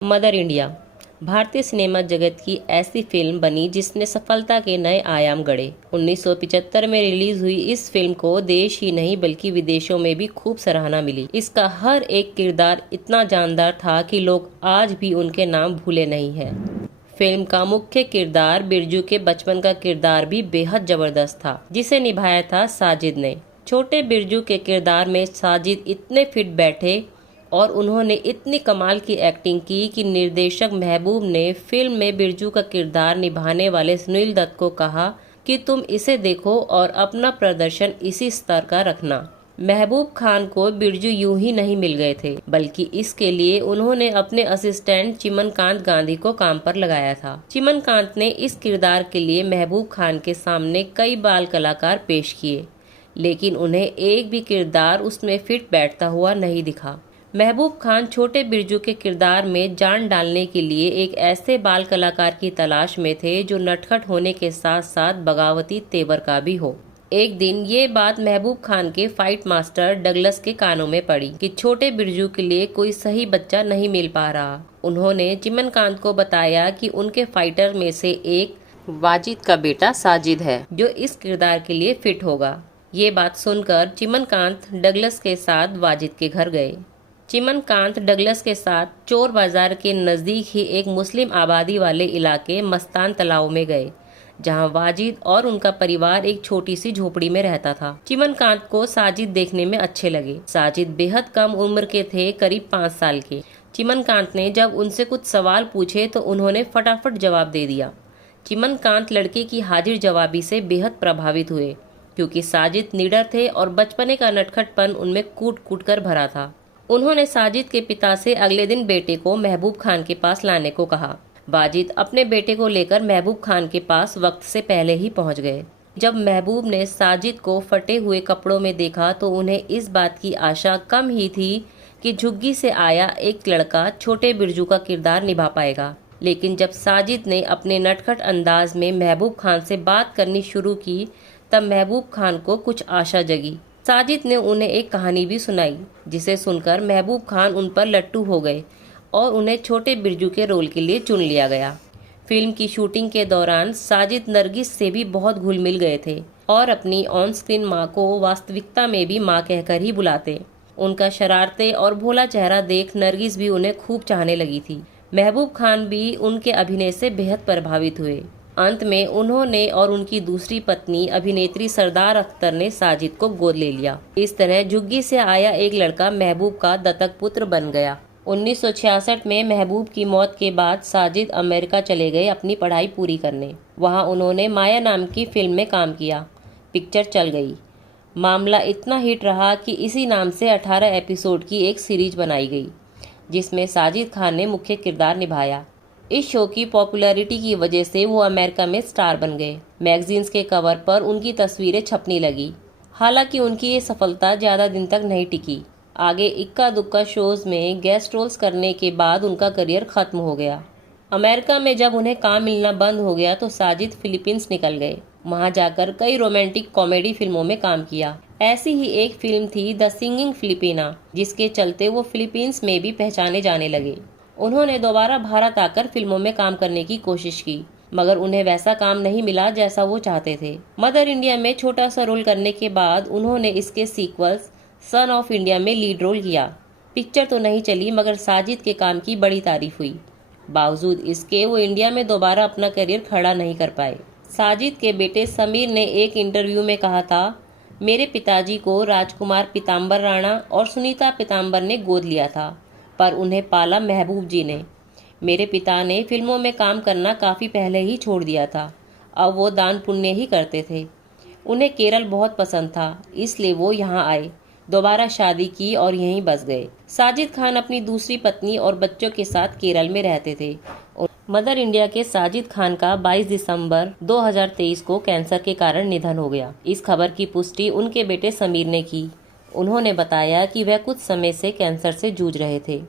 Mother India भारतीय cinema जगत की ऐसी फिल्म बनी जिसने सफलता के नए आयाम गढ़े। 1975 में रिलीज हुई इस फिल्म को देश ही नहीं बल्कि विदेशों में भी खूब सराहना मिली। इसका हर एक किरदार इतना जानदार था कि लोग आज भी उनके नाम भूले नहीं हैं। फिल्म का मुख्य किरदार बिरजू के बचपन का किरदार भी बेहद जबरदस्त था, जिसे निभाया था साजिद ने। छोटे बिरजू के किरदार में साजिद इतने फिट बैठे और उन्होंने इतनी कमाल की एक्टिंग की कि निर्देशक महबूब ने फिल्म में बिरजू का किरदार निभाने वाले सुनील दत्त को कहा कि तुम इसे देखो और अपना प्रदर्शन इसी स्तर का रखना। महबूब खान को बिरजू यूं ही नहीं मिल गए थे, बल्कि इसके लिए उन्होंने अपने असिस्टेंट चिमनकांत गांधी को काम पर लगाया था। चिमनकांत ने इस किरदार के लिए महबूब खान के सामने कई बाल कलाकार पेश किए, लेकिन उन्हें एक भी किरदार उसमें फिट बैठता हुआ नहीं दिखा। महबूब खान छोटे बिरजू के किरदार में जान डालने के लिए एक ऐसे बाल कलाकार की तलाश में थे जो नटखट होने के साथ साथ बगावती तेवर का भी हो। एक दिन ये बात महबूब खान के फाइट मास्टर डगलस के कानों में पड़ी कि छोटे बिरजू के लिए कोई सही बच्चा नहीं मिल पा रहा। उन्होंने चिमनकांत को बताया कि उनके फाइटर में से एक वाजिद का बेटा साजिद है जो इस किरदार के लिए फिट होगा। ये बात सुनकर चिमनकांत डगलस के साथ वाजिद के घर गए। चिमनकांत डगलस के साथ चोर बाजार के नज़दीक ही एक मुस्लिम आबादी वाले इलाके मस्तान तालाब में गए, जहां वाजिद और उनका परिवार एक छोटी सी झोपड़ी में रहता था। चिमनकांत को साजिद देखने में अच्छे लगे। साजिद बेहद कम उम्र के थे, करीब 5 साल के। चिमनकांत ने जब उनसे कुछ सवाल पूछे तो उन्होंने फटाफट जवाब दे दिया। चिमनकांत लड़के की हाजिर जवाबी से बेहद प्रभावित हुए, क्योंकि साजिद निडर थे और बचपने का नटखटपन उनमें कूट कूट कर भरा था। उन्होंने साजिद के पिता से अगले दिन बेटे को महबूब खान के पास लाने को कहा। वाजिद अपने बेटे को लेकर महबूब खान के पास वक्त से पहले ही पहुंच गए। जब महबूब ने साजिद को फटे हुए कपड़ों में देखा तो उन्हें इस बात की आशा कम ही थी कि झुग्गी से आया एक लड़का छोटे बिरजू का किरदार निभा पाएगा। लेकिन जब साजिद ने अपने नटखट अंदाज में महबूब खान से बात करनी शुरू की, तब महबूब खान को कुछ आशा जगी। साजिद ने उन्हें एक कहानी भी सुनाई, जिसे सुनकर महबूब खान उन पर लट्टू हो गए और उन्हें छोटे बिरजू के रोल के लिए चुन लिया गया। फिल्म की शूटिंग के दौरान साजिद नरगिस से भी बहुत घुल मिल गए थे और अपनी ऑन स्क्रीन माँ को वास्तविकता में भी माँ कहकर ही बुलाते। उनका शरारते और भोला चेहरा देख नरगिस भी उन्हें खूब चाहने लगी थी। महबूब खान भी उनके अभिनय से बेहद प्रभावित हुए। अंत में उन्होंने और उनकी दूसरी पत्नी अभिनेत्री सरदार अख्तर ने साजिद को गोद ले लिया। इस तरह झुग्गी से आया एक लड़का महबूब का दत्तक पुत्र बन गया। 1966 में महबूब की मौत के बाद साजिद अमेरिका चले गए अपनी पढ़ाई पूरी करने। वहां उन्होंने माया नाम की फिल्म में काम किया। पिक्चर चल गई। मामला इतना हिट रहा कि इसी नाम से 18 एपिसोड की एक सीरीज बनाई गई, जिसमें साजिद खान ने मुख्य किरदार निभाया। इस शो की पॉपुलैरिटी की वजह से वो अमेरिका में स्टार बन गए। मैगजीन्स के कवर पर उनकी तस्वीरें छपने लगी। हालांकि उनकी ये सफलता ज़्यादा दिन तक नहीं टिकी। आगे इक्का दुक्का शोज में गेस्ट रोल्स करने के बाद उनका करियर खत्म हो गया। अमेरिका में जब उन्हें काम मिलना बंद हो गया तो साजिद फिलीपींस निकल गए। वहां जाकर कई रोमांटिक कॉमेडी फिल्मों में काम किया। ऐसी ही एक फिल्म थी द सिंगिंग फिलिपिना, जिसके चलते वो फिलीपींस में भी पहचाने जाने लगे। उन्होंने दोबारा भारत आकर फिल्मों में काम करने की कोशिश की, मगर उन्हें वैसा काम नहीं मिला जैसा वो चाहते थे। मदर इंडिया में छोटा सा रोल करने के बाद उन्होंने इसके सीक्वल्स सन ऑफ इंडिया में लीड रोल किया। पिक्चर तो नहीं चली, मगर साजिद के काम की बड़ी तारीफ हुई। बावजूद इसके वो इंडिया में दोबारा अपना करियर खड़ा नहीं कर पाए। साजिद के बेटे समीर ने एक इंटरव्यू में कहा था, मेरे पिताजी को राजकुमार पीताम्बर राणा और सुनीता पीताम्बर ने गोद लिया था, पर उन्हें पाला महबूब जी ने। मेरे पिता ने फिल्मों में काम करना काफ़ी पहले ही छोड़ दिया था। अब वो दान पुण्य ही करते थे। उन्हें केरल बहुत पसंद था, इसलिए वो यहाँ आए, दोबारा शादी की और यहीं बस गए। साजिद खान अपनी दूसरी पत्नी और बच्चों के साथ केरल में रहते थे। मदर इंडिया के साजिद खान का 22 दिसंबर 2023 को कैंसर के कारण निधन हो गया। इस खबर की पुष्टि उनके बेटे समीर ने की। उन्होंने बताया कि वह कुछ समय से कैंसर से जूझ रहे थे।